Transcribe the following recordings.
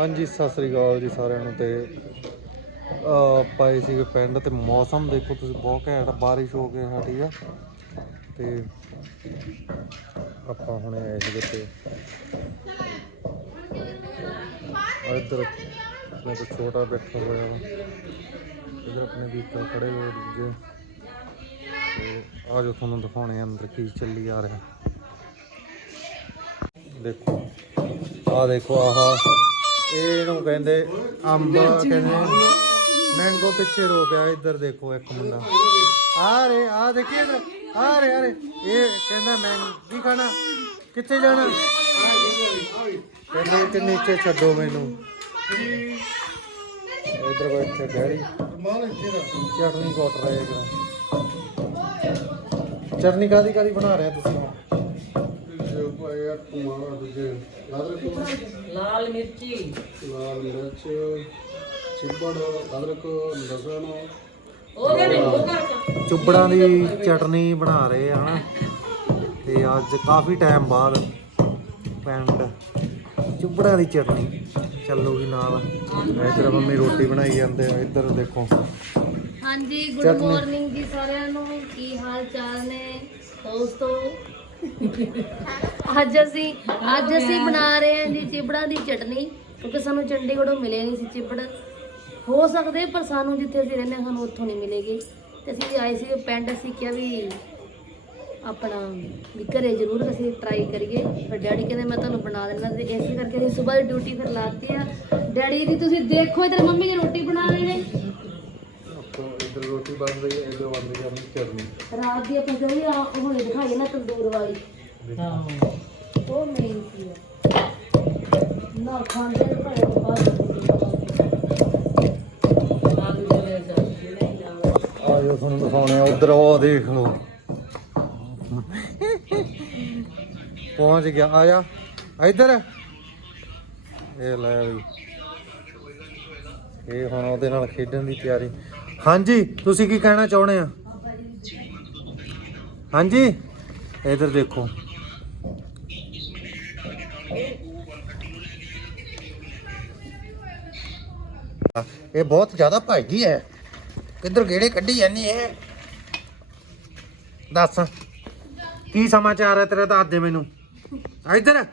ਹਾਂਜੀ ਸਤਿ ਸ੍ਰੀ ਅਕਾਲ ਜੀ ਸਾਰਿਆਂ ਨੂੰ ਤੇ ਆ ਪਾਏ ਸੀਗੇ ਪਿੰਡ ਤੇ ਮੌਸਮ ਦੇਖੋ ਤੁਸੀਂ ਬਹੁਤ ਘੈਂਟ ਆ, ਬਾਰਿਸ਼ ਹੋ ਕੇ ਹਟੀ ਆ। ਤੇ ਆਪਾਂ ਹੁਣੇ ਆਏ ਸੀਗੇ ਤੇ ਇੱਧਰ ਆਪਣੇ ਤੋਂ ਛੋਟਾ ਬੈਠਾ ਹੋਇਆ ਇੱਧਰ ਆਪਣੇ ਵੀਕਲ ਖੜੇ ਹੋਏ ਦੂਜੇ ਤੇ ਆ ਜੋ ਤੁਹਾਨੂੰ ਦਿਖਾਉਣੇ ਆ ਅੰਦਰ ਕੀ ਚੱਲੀ ਆ ਰਿਹਾ। ਦੇਖੋ ਆ ਦੇਖੋ ਆਹਾ ਇਹਨੂੰ ਕਹਿੰਦੇ ਅੰਬ ਕਹਿੰਦੇ ਮੈਂਗੋ ਪਿੱਛੇ ਰੋ ਪਿਆ, ਇੱਧਰ ਦੇਖੋ ਇੱਕ ਮੁੰਡਾ। ਆ ਰੇ, ਆ ਦੇਖੀ ਇੱਧਰ, ਆ ਰੇ ਆ ਰੇ। ਇਹ ਕਹਿੰਦਾ ਮੈਂ ਕੀ ਖਾਣਾ? ਕਿੱਥੇ ਜਾਣਾ? ਕਹਿੰਦੇ ਕਿ ਨੀਚੇ ਛੱਡੋ ਮੈਨੂੰ। ਇੱਧਰ ਬੈਠੇ ਡੈਡੀ। ਚਟਨੀ ਕੋਟ ਰਹੇ ਜਰਾ ਚਟਨੀ ਕਾਦੀ ਕਾਦੀ ਬਣਾ ਰਿਹਾ ਤੁਸੀਂ? ਲਾਲ ਮਿਰਚੀ। ਲਾਲ ਮਿਰਚ ਚਿੱਬੜ ਅਦਰਕ ਲਸਣ ਉਹ ਕਹਿੰਦੇ ਉਹ ਕਰਤਾ ਚੁੱਬੜਾਂ ਦੀ ਚਟਨੀ ਬਣਾ ਰਹੇ ਆ ਹਨਾ? ਤੇ ਅੱਜ ਕਾਫੀ ਟਾਈਮ ਬਾਅਦ ਪਿੰਡ ਚੁੱਬੜਾਂ ਦੀ ਚਟਨੀ ਚੱਲੂਗੀ ਨਾਲ। ਇੱਧਰ ਮੰਮੀ ਰੋਟੀ ਬਣਾਈ ਜਾਂਦੇ ਆ ਇੱਧਰ ਦੇਖੋ। ਹਾਂਜੀ ਗੁੱਡ ਚਟਨੀ। ਮਾਰਨਿੰਗ ਜੀ ਸਾਰਿਆਂ ਨੂੰ। ਕੀ ਹਾਲ ਚਾਲ ਨੇ? ਦੋਸਤੋ ਅੱਜ ਅਸੀਂ ਅੱਜ ਅਸੀਂ ਬਣਾ ਰਹੇ ਹਾਂ ਜੀ ਚਿਬੜਾਂ ਦੀ ਚਟਨੀ, ਕਿਉਂਕਿ ਸਾਨੂੰ ਚੰਡੀਗੜ੍ਹੋਂ ਮਿਲੇ ਨਹੀਂ ਸੀ ਚਿਬੜ। ਹੋ ਸਕਦੇ, ਪਰ ਸਾਨੂੰ ਜਿੱਥੇ ਅਸੀਂ ਰਹਿੰਦੇ ਹਾਂ, ਸਾਨੂੰ ਉੱਥੋਂ ਨਹੀਂ ਮਿਲੇਗੀ। ਤੇ ਅਸੀਂ ਆਏ ਸੀ, ਪਿੰਡ ਅਸੀਂ ਕਿਹਾ ਵੀ ਆਪਣਾ ਵੀ ਘਰੇ ਜ਼ਰੂਰ ਅਸੀਂ ਟਰਾਈ ਕਰੀਏ। ਫਿਰ ਡੈਡੀ ਕਹਿੰਦੇ, ਮੈਂ ਤੁਹਾਨੂੰ ਬਣਾ ਦੇਣਾ ਤੇ ਇਸੇ ਕਰਕੇ ਅਸੀਂ ਸਵੇਰ ਦੀ ਡਿਊਟੀ ਫਿਰ ਲਾਤੀ ਆ। ਡੈਡੀ ਦੀ ਤੁਸੀਂ ਦੇਖੋ, ਇਧਰ ਮੰਮੀ ਨੇ ਰੋਟੀ ਬਣਾ ਰਹੇ ਨੇ। ਇੱਧਰ ਰੋਟੀ ਬਣ ਰਹੀ ਹੈ ਇੱਧਰ ਬਣ ਰਹੀ ਹੈ ਆਪਣੀ ਚਟਨੀ। ਰਾਤ ਦੀ ਆਪਾਂ ਜਿਹੜੀ ਆ ਉਹ ਹੁਣੇ ਦਿਖਾਈ ਨਾ ਤੰਦੂਰ ਵਾਲੀ। ਹਾਂ। ਉਹ ਮੇਨ ਸੀ ਨਾ ਖਾਂਦੇ ਨੇ ਭਾਵੇਂ ਲਾਵਾ ਆ ਜੋ ਤੁਹਾਨੂੰ ਦਿਖਾਉਣੇ ਆ ਉਧਰ ਉਹ ਦੇਖ ਲਓ। ਪਹੁੰਚ ਗਿਆ ਆ ਜਾ ਇੱਧਰ। ਇਹ ਲੈ ਇਹ ਹੁਣ ਉਹਦੇ ਨਾਲ ਖੇਡਣ ਦੀ ਤਿਆਰੀ। ਹਾਂਜੀ ਤੁਸੀਂ ਕੀ ਕਹਿਣਾ ਚਾਹੁੰਦੇ ਆ? ਹਾਂਜੀ? ਇੱਧਰ ਦੇਖੋ। ਇਹ ਬਹੁਤ ਜ਼ਿਆਦਾ ਭਾਗੀ ਹੈ। ਕਿੱਧਰ ਗੇੜੇ ਕੱਢੀ ਜਾਂਦੀ ਹੈ ਦੱਸ। ਕੀ ਸਮਾਚਾਰ ਹੈ ਤੇਰਾ ਦੱਸ ਦੇ ਮੈਨੂੰ। ਇੱਧਰ।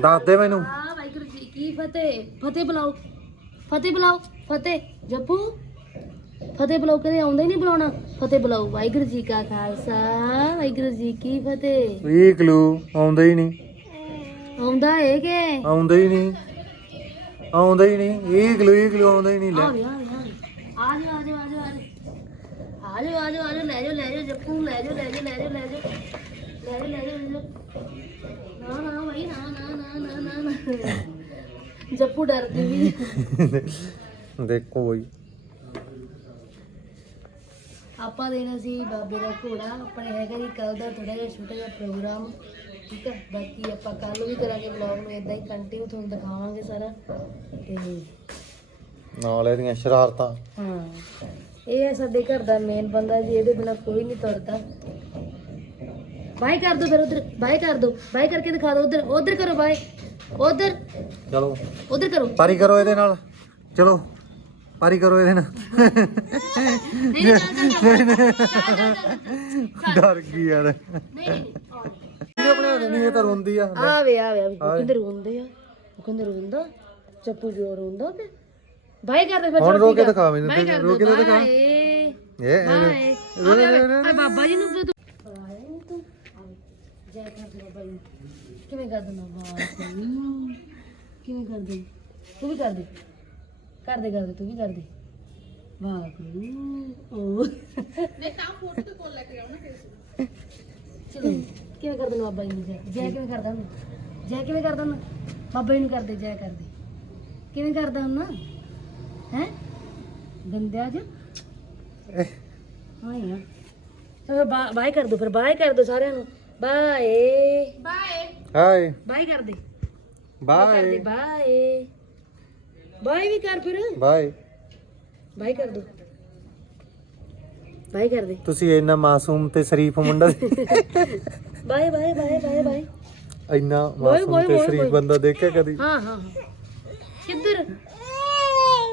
ਦੱਸ ਦੇ ਮੈਨੂੰ। ਕੀ ਫਤਿਹ? ਫਤਿਹ ਬੁਲਾਓ। ਫਤਿਹ ਬੁਲਾਓ। ਫਤਿਹ। ਜਪੂ। ਫਤਿਹ ਬੁਲਾਓ ਕਦੇ ਆਉਂਦਾ ਹੀ ਨਹੀਂ ਬੁਲਾਉਣਾ। ਫਤਿਹ ਬੁਲਾਓ। ਵਾਹਿਗੁਰੂ ਜੀ ਕਾ ਖਾਲਸਾ। ਵਾਹਿਗੁਰੂ ਜੀ ਕੀ ਫਤਿਹ। ਇਹ ਕਲੂ ਆਉਂਦਾ ਹੀ ਨਹੀਂ। ਆਉਂਦਾ ਹੈ ਕਿ? ਆਉਂਦਾ ਹੀ ਨਹੀਂ। ਆਉਂਦਾ ਹੀ ਨਹੀਂ। ਇਹ ਕਲੂ ਇਹ ਕਲੂ ਆਉਂਦਾ ਹੀ ਨਹੀਂ ਲੈ। ਆ ਵੀ ਆ ਜਾ ਆ ਜਾ ਆ ਜਾ ਆ ਜਾ ਆ ਜਾ ਆ ਜਾ ਲੈ ਜਾ ਲੈ ਜਾ ਜੱਪੂ ਲੈ ਜਾ ਲੈ ਜਾ ਲੈ ਜਾ ਲੈ ਜਾ ਲੈ ਜਾ ਲੈ ਜਾ ਲੈ ਜਾ ਨਾ ਨਾ ਭਾਈ ਨਾ ਨਾ ਨਾ ਨਾ ਨਾ ਨਾ। ਜੱਪੂ ਡਰਦੀ ਵੀ। ਦੇਖੋ ਬਈ। ਆਪਾਂ ਦੇਣਾ ਸੀ ਬਾਬੇ ਦਾ ਘੋੜਾ। ਆਪਣੇ ਹੈਗਾ ਜੀ ਕੱਲ ਦਾ ਥੋੜਾ ਜਿਹਾ ਛੋਟਾ ਜਿਹਾ ਪ੍ਰੋਗਰਾਮ ਠੀਕ ਹੈ ਬਾਕੀ ਆਪਾਂ ਕੱਲ ਵੀ ਕਰਾਂਗੇ ਵਲੌਗ ਨੂੰ ਇਦਾਂ ਹੀ ਕੰਟੀਨਿਊ ਤੁਹਾਨੂੰ ਦਿਖਾਵਾਂਗੇ ਸਾਰਾ। ਤੇ ਨਾਲ ਇਹਦੀਆਂ ਸ਼ਰਾਰਤਾਂ। ਹਾਂ। ਇਹ ਹੈ ਸਾਡੇ ਘਰ ਦਾ ਮੇਨ ਬੰਦਾ ਜੀ ਇਹਦੇ ਬਿਨਾ ਕੋਈ ਨਹੀਂ ਤੁਰਦਾ। ਬਾਈ ਕਰ ਦੋ ਫਿਰ ਉਧਰ ਬਾਈ ਕਰ ਦੋ। ਬਾਈ ਕਰਕੇ ਦਿਖਾ ਦੋ ਉਧਰ ਉਧਰ ਕਰੋ ਬਾਈ ਉਧਰ। ਚਲੋ। ਉਧਰ ਕਰੋ। ਪਾਰੀ ਕਰੋ ਇਹਦੇ ਨਾਲ। ਚਲੋ ਪਾਰੀ ਕਰੋ ਇਹਦੇ ਨਾਲ। ਡਰ ਗਈ ਯਾਰ। ਵੀਡੀਓ ਬਣਾ ਦੇਣੀ ਇਹ ਤਾਂ ਰੋਂਦੀ ਆ। ਆਵੇ ਆਵੇ ਆਵੇ। ਉਹ ਕਹਿੰਦੇ ਰੋਂਦੇ ਆ? ਉਹ ਕਹਿੰਦੇ ਰੋਂਦਾ? ਚੱਪੂ ਜੋ ਰੋਂਦਾ ਤੇ। ਬਾਈ ਕਰ ਦੇ ਫਿਰ ਹੁਣ ਰੋ ਕੇ ਆ। ਦਿਖਾ ਮੈਨੂੰ ਰੋ ਕੇ ਦਿਖਾ। ਇਹ। ਇਹ-। ਆ ਬਾਬਾ ਜੀ ਨੂੰ। ਜੈ ਬਾਬਾ ਕਿਵੇਂ ਕਰ ਦੇਣਾ ਵਾਹ ਕਿਵੇਂ ਕਰ ਦੇ? ਤੂੰ ਵੀ ਕਰ ਦੇ। ਕਰ ਦੇ ਕਰ ਦੇ ਤੂੰ ਵੀ ਕਰ ਦੇ। ਵਾਹ ਓ। ਨਹੀਂ ਤਾਂ ਫੋਟੋ ਤੇ ਕੋਲ ਲੈ ਕੇ ਆਉਣਾ ਚਲੋ ਕਿਵੇਂ ਕਰ ਦੇਣਾ ਬਾਬਾ ਜੀ ਨੂੰ ਜੈ? ਜੈ ਕਿਵੇਂ ਕਰਦਾ ਜੈ ਕਿਵੇਂ ਕਰਦਾ ਹੁਣ ਬਾਬਾ ਜੀ ਨੂੰ ਕਰਦੇ ਜੈ ਕਰਦੇ ਕਿਵੇਂ ਕਰਦਾ ਹੁਣ ਹੈ? ਗੰਦਿਆ ਜੀ ਇਹ ਹਾਂ ਯਾਰ ਚਲੋ ਬਾ- ਬਾਏ ਕਰ ਦੋ ਫਿਰ। ਬਾਏ ਕਰ ਦੋ ਸਾਰਿਆਂ ਨੂੰ। ਬਾਏ। ਹਾਏ। ਬਾਏ ਕਰ ਦੇ ਕਰਦੇ ਬਾਏ। ਬਾਏ ਬਾਏ ਵੀ ਕਰ ਫਿਰ। ਬਾਏ। ਬਾਏ ਕਰ ਦੋ। ਬਾਏ ਕਰ ਦੇ ਤੁਸੀਂ ਇੰਨਾ ਮਾਸੂਮ ਤੇ ਸ਼ਰੀਫ ਮੁੰਡਾ bye bye bye bye bye. ਇੰਨਾ ਮਾਸੂਮ ਤੇ ਸ਼ਰੀਫ। ਬੰਦਾ ਦੇਖਿਆ ਕਦੀ? ਹਾਂ ਹਾਂ ਹਾਂ। ਕਿੱਧਰ?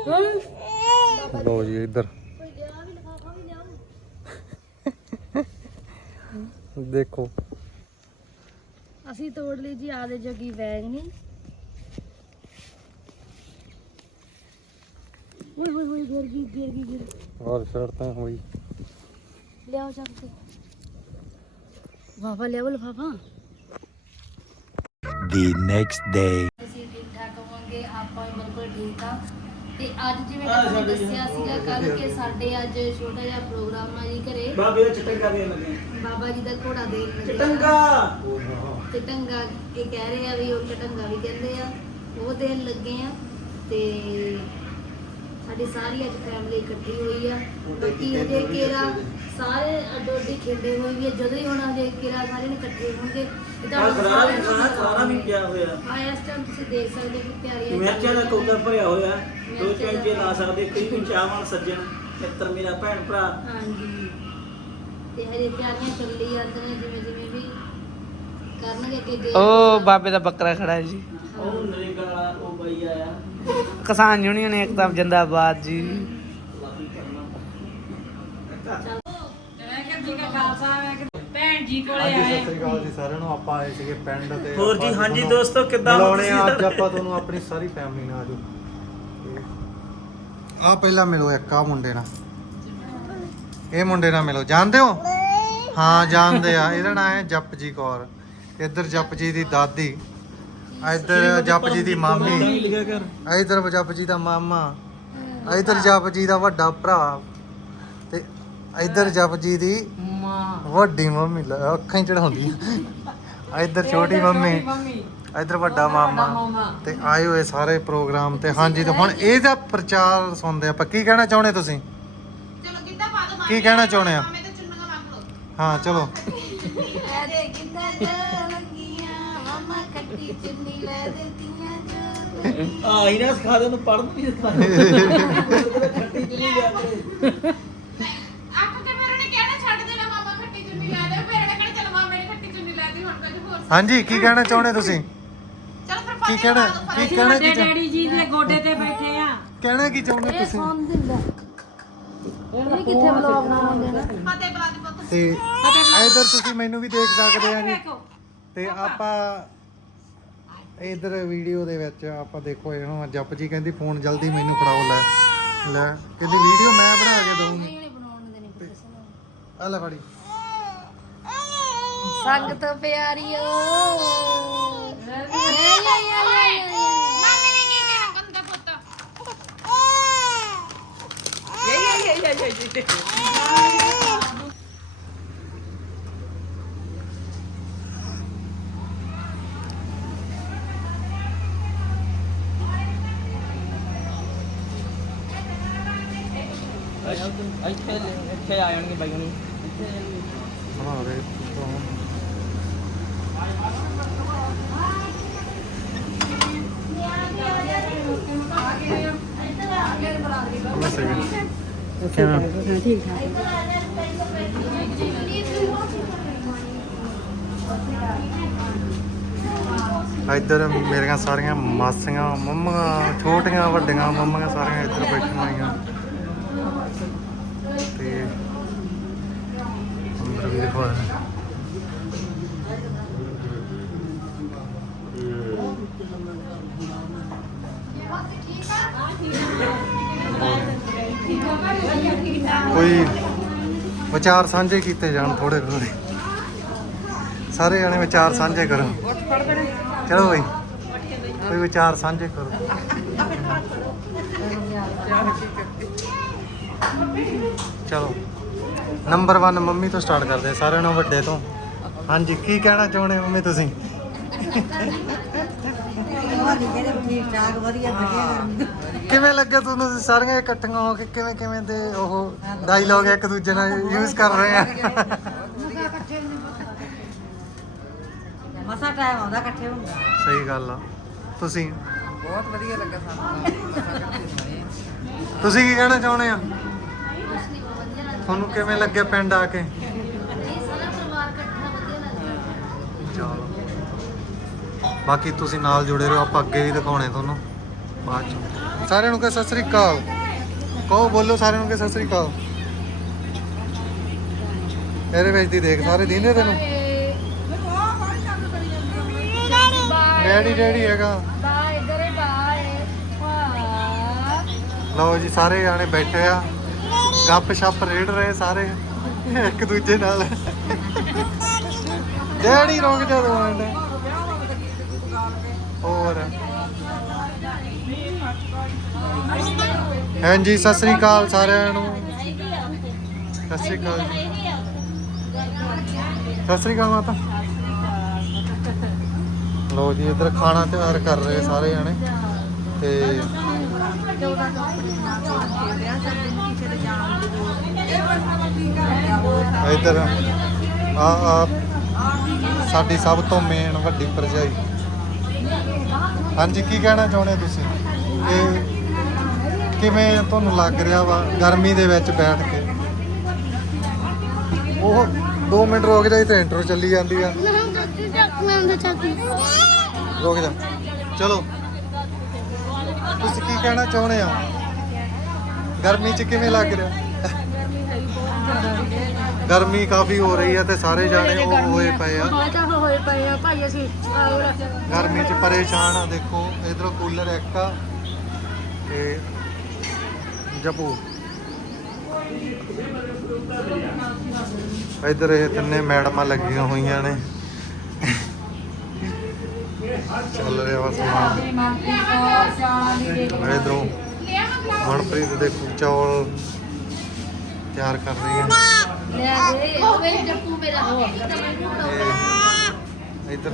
ਹਾਂ। ਲੋ ਜੀ ਇੱਧਰ। ਦੇਖੋ। ਅਸੀਂ ਤੋੜ ਲਈ ਜੀ ਆਦੇ ਜੋਗੀ ਬੈਗ ਨਹੀਂ ਓਏ ਹੋਏ ਹੋਏ ਗਿਰ ਗਈ ਗਿਰ ਗਈ ਗਿਰ ਔਰ ਸ਼ਰਤਾਂ ਹੋਈ। ਲਿਆਓ ਚੱਕ ਕੇ। ਵਾਵਾ ਲਿਆਓ ਲਫਾਫਾ। The next day. ਅਸੀਂ ਠੀਕ ਠਾਕ ਹੋਵਾਂਗੇ ਆਪਾਂ ਵੀ ਬਿਲਕੁਲ ਠੀਕ ਆ। ਤੇ ਅੱਜ ਜਿਵੇਂ ਕਿ ਤੁਹਾਨੂੰ ਦੱਸਿਆ ਸੀਗਾ ਕੱਲ ਕਿ ਸਾਡੇ ਅੱਜ ਛੋਟਾ ਜਿਹਾ ਪ੍ਰੋਗਰਾਮ ਆ ਜੀ ਘਰੇ। ਬਾਬੇ ਦਾ ਚਟੰਗਾ ਦੇਣ ਲੱਗੇ। ਬਾਬਾ ਜੀ ਦਾ ਘੋੜਾ ਦੇਣ ਲੱਗੇ। ਆ। ਚਟੰਗਾ! ਚਟੰਗਾ ਇਹ ਕਹਿ ਰਹੇ ਆ ਵੀ ਉਹ ਚਟੰਗਾ ਵੀ ਕਹਿੰਦੇ ਆ ਉਹ ਦੇਣ ਲੱਗੇ ਆ ਤੇ ਸਾਡੀ ਸਾਰੀ ਅੱਜ ਫੈਮਿਲੀ ਇਕੱਠੀ ਹੋਈ ਆ। ਬਾਕੀ ਹਜੇ ਕੇਰਾ ਸਾਰੇ ਅੱਡੋਡੀ ਖੇਡੇ ਹੋਏ ਵੀ ਆ ਜਦੋਂ ਹੀ ਹੁਣ ਹਜੇ ਕੇਰਾ ਸਾਰੇ ਨੇ ਇਕੱਠੇ ਹੋਣਗੇ। ਤੇ ਤੁਹਾਨੂੰ ਸਾਰਿਆਂ ਨੂੰ ਖਾਣਾ ਵੀ ਪਿਆ ਹੋਇਆ? ਆ ਇਸ ਟਾਈਮ ਤੁਸੀਂ ਦੇਖ ਸਕਦੇ ਹੋ ਕਿ ਤਿਆਰੀਆਂ ਮਿਰਚਾਂ ਦਾ ਕੌਲਾ ਭਰਿਆ ਹੋਇਆ ਦੋ ਮਿਰਚਾਂ ਦਾ- ਚਮਚੇ ਲਾ ਸਕਦੇ ਕਈ ਕੋਈ ਚਾਹਵਾਨ ਸੱਜਣ ਮਿੱਤਰ ਮੇਰਾ ਭੈਣ ਭਰਾ। ਹਾਂਜੀ। ਤੇ ਹਜੇ ਤਿਆਰੀਆਂ ਚੱਲੀ ਜਾਂਦੀਆਂ ਨੇ ਜਿਵੇਂ ਜਿਵੇਂ ਵੀ ਕਰਨਗੇ ਅੱਗੇ ਅੱਗੇ। ਉਹ ਬਾਬੇ ਦਾ ਬੱਕਰਾ ਖੜਾ ਹੈ ਜੀ। ਉਹ ਨਰੇਗਾ ਵਾਲਾ ਉਹ ਬਾਈ ਆਇਆ। ਕਿਸਾਨ ਯੂਨੀਅਨ ਏਕਤਾ ਜਿੰਦਾਬਾਦ ਜੀ। ਭੈਣ ਜੀ ਕੋਲੇ ਹਾਂਜੀ ਆਏ। ਸਤਿ ਸ੍ਰੀ ਅਕਾਲ ਜੀ ਸਾਰਿਆਂ ਨੂੰ। ਆਪਾਂ ਆਏ ਸੀਗੇ ਪਿੰਡ ਤੇ ਹੋਰ ਜੀ, ਆਪਾਂ ਹਾਂਜੀ ਤੁਹਾਨੂੰ ਦੋਸਤੋ, ਕਿੱਦਾਂ ਹੋ ਮਿਲਾਉਣੇ ਆ ਤੁਸੀਂ? ਅੱਜ ਆਪਾਂ ਤੁਹਾਨੂੰ ਆਪਣੀ ਸਾਰੀ ਫੈਮਿਲੀ ਨਾਲ ਆਜੋ। ਆ ਪਹਿਲਾਂ ਮਿਲੋ ਇੱਕ ਆ ਮੁੰਡੇ ਨਾਲ। ਇਹ ਮੁੰਡੇ ਨਾਲ ਮਿਲੋ। ਜਾਣਦੇ ਹੋ? ਹਾਂ ਜਾਣਦੇ ਆ। ਇਹਦਾ ਨਾਮ ਹੈ ਜਪਜੀ ਕੌਰ। ਇੱਧਰ ਜਪਜੀ ਦੀ ਦਾਦੀ। ਇੱਧਰ ਜਪਜੀ ਦੀ ਮਾਮੀ। ਲਿਖਿਆ ਕਰ। ਇੱਧਰ ਜਪਜੀ ਦਾ ਮਾਮਾ। ਇੱਧਰ ਜਪਜੀ ਦਾ ਵੱਡਾ ਭਰਾ। ਤੇ ਇੱਧਰ ਜਪਜੀ ਦੀ ਮਾਂ। ਵੱਡੀ ਮੰਮੀ। ਲੈ, ਅੱਖਾਂ ਹੀ ਚੜਾਉਂਦੀ ਇੱਧਰ ਛੋਟੀ ਮੰਮੀ। ਇੱਧਰ ਵੱਡਾ ਮਾਮਾ। ਤੇ ਆਏ ਹੋਏ ਸਾਰੇ ਪ੍ਰੋਗਰਾਮ ਤੇ। ਹਾਂਜੀ ਤੇ ਹੁਣ ਇਹਦਾ ਪ੍ਰਚਾਰ ਸੁਣਦੇ ਆਪਾਂ ਕੀ ਕਹਿਣਾ ਚਾਹੁੰਦੇ ਤੁਸੀਂ? ਕੀ ਕਹਿਣਾ ਚਾਹੁੰਦੇ ਆ? ਹਾਂ ਚਲੋ। ਕਿੰਨਾ ਕੱਟੀ ਚੁੰਨੀ ਲੈ ਦਿੱਤੀਆਂ ਜੋ ਆ ਇਹਨਾਂ ਸਿਖਾ ਦੇ ਉਹਨੂੰ ਪੜਨ ਵੀ ਸਿਖਾ ਦੇ। ਖੱਟੀ ਚੁਣੀ ਲਿਆ ਕਰੇ ਅੱਖ ਕੇ ਮੇਰੇ ਨੇ ਕਹਿਣਾ ਛੱਡ ਦੇ ਲੈ ਮਾਮਾ ਖੱਟੀ ਚੁੰਨੀ ਲੈ ਦੇ। ਮੇਰੇ ਨੇ ਕਹਿਣਾ ਚੱਲ ਮਾਮੇ ਨੇ ਖੱਟੀ ਚੁੰਨੀ ਲੈ ਦੀ ਹੁਣ ਕੁਝ ਹੋਰ ਹਾਂਜੀ ਕੀ ਕਹਿਣਾ ਚਾਹੁੰਦੇ ਤੁਸੀਂ? ਚਲ ਫਿਰ ਕੀ ਕਹਿਣਾ ਕੀ। ਕਹਿਣਾ ਚਾਹੁੰ- ਡੈਡੀ ਜੀ ਦੇ ਗੋਡੇ ਤੇ ਬੈਠੇ ਆ। ਕਹਿਣਾ ਕੀ ਚਾਹੁੰਦੇ ਇਹ ਤੁਸੀਂ? ਦਿੰਦਾ। ਇਹ ਕਿੱਥੇ ਬਲੌਗ ਬਣਾਉਂਦੇ ਨਾ? ਫਤਿਹ ਬੁਲਾ ਦੇ ਪੁੱਤ। ਤੇ ਇੱਧਰ ਤੁਸੀਂ ਮੈਨੂੰ ਵੀ ਦੇਖ ਸਕਦੇ ਆ ਜੀ। ਤੇ ਆਪਾਂ ਇਧਰ ਵੀਡੀਓ ਦੇ ਵਿੱਚ ਆਪਾਂ ਦੇਖੋ ਇਹਨੂੰ ਜਪ ਜੀ ਕਹਿੰਦੀ ਫੋਨ ਜਲਦੀ ਮੈਨੂੰ ਫੜਾਓ ਲੈ ਲੈ। ਕਹਿੰਦੀ ਵੀਡੀਓ ਮੈਂ ਬਣਾ ਕੇ ਦਊਂਗੀ। ਆ ਲੈ ਫੜੀ। ਸੰਗਤ ਪਿਆਰੀਓ। ਯਾ ਯਾ ਯਾ ਮਾਮੇ ਨੇ ਕੀ ਕਹਿਣਾ ਬੰਦਾ ਪੁੱਤ ਇੱਥੇ ਇੱਥੇ ਆ ਜਾਣਗੇ ਬਾਈ ਨੂੰ ਬਣਾ ਦੇ ਇੱਧਰ ਮੇਰੀਆਂ ਸਾਰੀਆਂ ਮਾਸੀਆਂ, ਮੰਮੀਆਂ, ਛੋਟੀਆਂ, ਵੱਡੀਆਂ ਮੰਮੀਆਂ ਸਾਰੀਆਂ ਇੱਧਰ ਬੈਠੀਆਂ ਹੋਈਆਂ ਤੇ ਅੰਦਰ ਵੀ ਕੋਈ ਵਿਚਾਰ ਸਾਂਝੇ ਕੀਤੇ ਜਾਣ ਥੋੜੇ ਥੋੜੇ ਸਾਰੇ ਜਣੇ ਵਿਚਾਰ ਸਾਂਝੇ ਕਰੋ। ਚਲੋ ਬਈ, ਕੋਈ ਵਿਚਾਰ ਸਾਂਝੇ ਕਰੋ। ਚਲੋ। ਨੰਬਰ 1 ਮੰਮੀ ਤੋਂ ਸਟਾਰਟ ਕਰਦੇ ਹਾਂ, ਸਾਰਿਆਂ ਨਾਲੋਂ ਵੱਡੇ ਤੋਂ। ਹਾਂਜੀ ਕੀ ਕਹਿਣਾ ਚਾਹੁੰਦੇ ਮੰਮੀ ਤੁਸੀਂ? ਕਿਵੇਂ ਲੱਗਿਆ ਤੁਹਾਨੂੰ ਤੁਸੀਂ ਸਾਰੀਆਂ ਇਕੱਠੀਆਂ ਹੋ ਕੇ? ਕਿਵੇਂ ਕਿਵੇਂ ਦੇ ਉਹ ਡਾਇਲੌਗ ਇੱਕ ਦੂਜੇ ਨਾਲ ਯੂਜ਼ ਕਰ ਰਹੇ ਆ? ਮਸਾ ਟਾਈਮ ਆਉਂਦਾ ਇਕੱਠੇ ਹੁੰਦਾ ਸਹੀ ਗੱਲ ਆ। ਤੁਸੀਂ? ਬਹੁਤ ਵਧੀਆ ਲੱਗਾ ਸਾਨੂੰ। ਤੁਸੀਂ ਕੀ ਕਹਿਣਾ ਚਾਹੁੰਦੇ ਆ ਤੁਹਾਨੂੰ ਕਿਵੇਂ ਲੱਗਿਆ ਪਿੰਡ ਆ ਕੇ? ਚਲੋ। ਬਾਕੀ ਤੁਸੀਂ ਨਾਲ ਜੁੜੇ ਰਹੋ ਆਪਾਂ ਅੱਗੇ ਵੀ ਦਿਖਾਉਣੇ ਤੁਹਾਨੂੰ ਬਾਅਦ ਚ। ਸਾਰਿਆਂ ਨੂੰ ਕਹ ਸਤਿ ਸ੍ਰੀ ਅਕਾਲ। ਕਹੋ ਬੋਲੋ ਸਾਰਿਆਂ ਨੂੰ ਕਹ ਸਤਿ ਸ੍ਰੀ ਅਕਾਲ। ਇਹਦੇ ਵਿੱਚ ਦੀ ਦੇਖ ਸਾਰੇ ਦੀਨੇ ਤੈਨੂੰ। ਡੈਡੀ ਡੈਡੀ ਹੈਗਾ। ਲਓ ਜੀ ਸਾਰੇ ਜਾਣੇ ਬੈਠੇ ਆ। ਗੱਪ ਸ਼ੱਪ ਰੇੜ ਰਹੇ ਸਾਰੇ, ਇੱਕ ਦੂਜੇ ਨਾਲ। ਡੈਡੀ ਰੁਕ ਜਾ ਦੋ ਮਿੰਟ ਹੋਰ? ਹਾਂਜੀ ਸਤਿ ਸ੍ਰੀ ਅਕਾਲ ਸਾਰਿਆਂ ਨੂੰ। ਸਤਿ ਸ੍ਰੀ ਅਕਾਲ ਸਤਿ ਸ੍ਰੀ ਅਕਾਲ ਮਾਤਾ। ਲਓ ਜੀ, ਇੱਧਰ ਖਾਣਾ ਤਿਆਰ ਕਰ ਰਹੇ ਸਾਰੇ ਜਾਣੇ। ਤੇ ਇਧਰ, ਆ ਆ, ਸਾਡੀ ਸਭ ਤੋਂ ਮੇਨ ਵੱਡੀ ਭਰਜਾਈ। ਹਾਂਜੀ, ਕੀ ਕਹਿਣਾ ਚਾਹੁੰਦੇ ਤੁਸੀਂ? ਇਹ ਕਿਵੇਂ ਤੁਹਾਨੂੰ ਲੱਗ ਰਿਹਾ ਵਾ ਗਰਮੀ ਦੇ ਵਿੱਚ ਬੈਠ ਕੇ? ਉਹ 2 ਮਿੰਟ ਰੁਕ ਜਾਈ ਤੇ ਇੰਟਰੋ ਚੱਲੀ ਜਾਂਦੀ ਆ। ਰੁਕ ਜਾ। ਚਲੋ। ਤੁਸੀਂ ਕੀ ਕਹਿਣਾ ਚਾਹੁੰਦੇ ਆ ਗਰਮੀ 'ਚ ਕਿਵੇਂ ਲੱਗ ਰਿਹਾ? ਗਰਮੀ ਕਾਫੀ ਹੋ ਰਹੀ ਆ ਤੇ ਸਾਰੇ ਜਾਣੇ ਉਹ ਹੋਏ ਪਏ ਆ। ਹੋਏ ਪਏ ਆ। ਭਾਈ ਅਸੀਂ ਗਰਮੀ 'ਚ ਪਰੇਸ਼ਾਨ ਆ ਦੇਖੋ ਇਧਰੋਂ ਕੂਲਰ ਇੱਕ ਆ ਤੇ ਜਪੂ। ਇਧਰ ਇਹ ਤਿੰਨੇ ਮੈਡਮਾਂ ਲੱਗੀਆਂ ਹੋਈਆਂ ਨੇ। ਚੱਲ ਰਿਹਾ ਵਾ ਸਮਾਨ। ਇਧਰੋਂ ਮਨਪ੍ਰੀਤ ਦੇ ਚੌਲ ਤਿਆਰ ਕਰ ਰਹੀ ਹੈ ਲੈ ਦੇ ਉਹ ਮੇਰੇ ਜੱਪੂ ਮੇਰਾ। ਇਧਰ